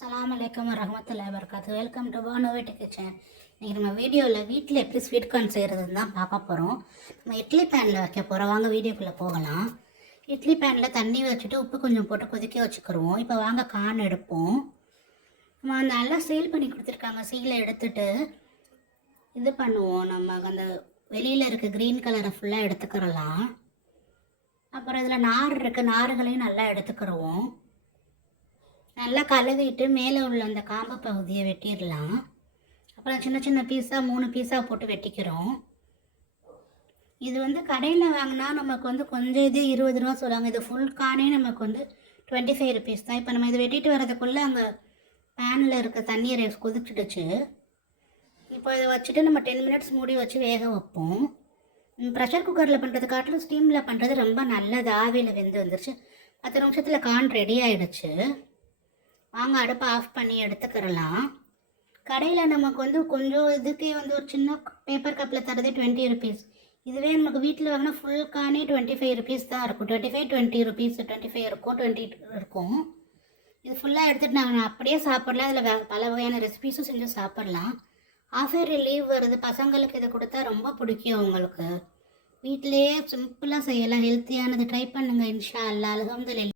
அஸ்ஸலாமு அலைக்கும் வரஹ்மத்துல்லாஹி வபரகாத்துஹு. வெல்கம் டு பானுவேட் கிச்சன். இன்றைக்கி நம்ம வீடியோவில் வீட்டில் எப்படி ஸ்வீட் கார்ன் செய்கிறதுன்னு தான் பார்க்க போகிறோம். நம்ம இட்லி பேனில் வைக்க போகிறோம். வாங்க வீடியோக்குள்ளே போகலாம். இட்லி பேனில் தண்ணி வச்சுட்டு உப்பு கொஞ்சம் போட்டு கொதிக்க வச்சுக்கிறோம். இப்போ வாங்க கார்ன் எடுப்போம். நம்ம நல்லா சீல் பண்ணி கொடுத்துருக்காங்க. சீலை எடுத்துட்டு இது பண்ணுவோம். நம்ம அந்த வெளியில் இருக்க க்ரீன் கலரை ஃபுல்லாக எடுத்துக்கிறலாம். அப்புறம் இதில் நார் இருக்குது, நார்களையும் நல்லா எடுத்துக்கிறோம். நல்லா கழுவிட்டு மேலே உள்ள அந்த காம்பு பகுதியை வெட்டிடலாம். அப்புறம் சின்ன சின்ன பீஸாக 3 பீஸாக போட்டு வெட்டிக்கிறோம். இது கடையில் வாங்கினா நமக்கு கொஞ்சம் இது 20 ரூபா சொல்லுவாங்க. இது ஃபுல் கானே நமக்கு 25 ருபீஸ் தான். இப்போ நம்ம இதை வெட்டிட்டு வரதுக்குள்ளே அங்கே பேனில் இருக்க தண்ணீரை கொதிச்சிடுச்சு. இப்போ இதை வச்சுட்டு நம்ம 10 மினிட்ஸ் மூடி வச்சு வேக வைப்போம். ப்ரெஷர் குக்கரில் பண்ணுறது காட்டிலும் ஸ்டீமில் பண்ணுறது ரொம்ப நல்லது. ஆவியில் வெந்து வந்துருச்சு. 10 நிமிஷத்தில் கார்ன் ரெடி ஆகிடுச்சு. வாங்க அடுப்பை ஆஃப் பண்ணி எடுத்துக்கிறலாம். கடையில் நமக்கு கொஞ்சம் இதுக்கே ஒரு சின்ன பேப்பர் கப்பில் தரதே 20 ருபீஸ். இதுவே நமக்கு வீட்டில் வாங்கினா ஃபுல் கானே 25 ருபீஸ் தான் இருக்கும். 20 ருபீஸ் 25 இருக்கும், 20 இருக்கும். இது ஃபுல்லாக எடுத்துகிட்டு நாங்கள் அப்படியே சாப்பிடலாம். இதில் பல வகையான ரெசிபீஸும் செஞ்சு சாப்பிட்லாம். ஆஃப் இயர்லி லீவ் வருது, பசங்களுக்கு இதை கொடுத்தா ரொம்ப பிடிக்கும் அவங்களுக்கு. வீட்டிலையே சிம்பிளாக செய்யலாம், ஹெல்த்தியானது. ட்ரை பண்ணுங்கள் இன்ஷா அல்லாஹ். அல்ஹம்துலில்லாஹ்.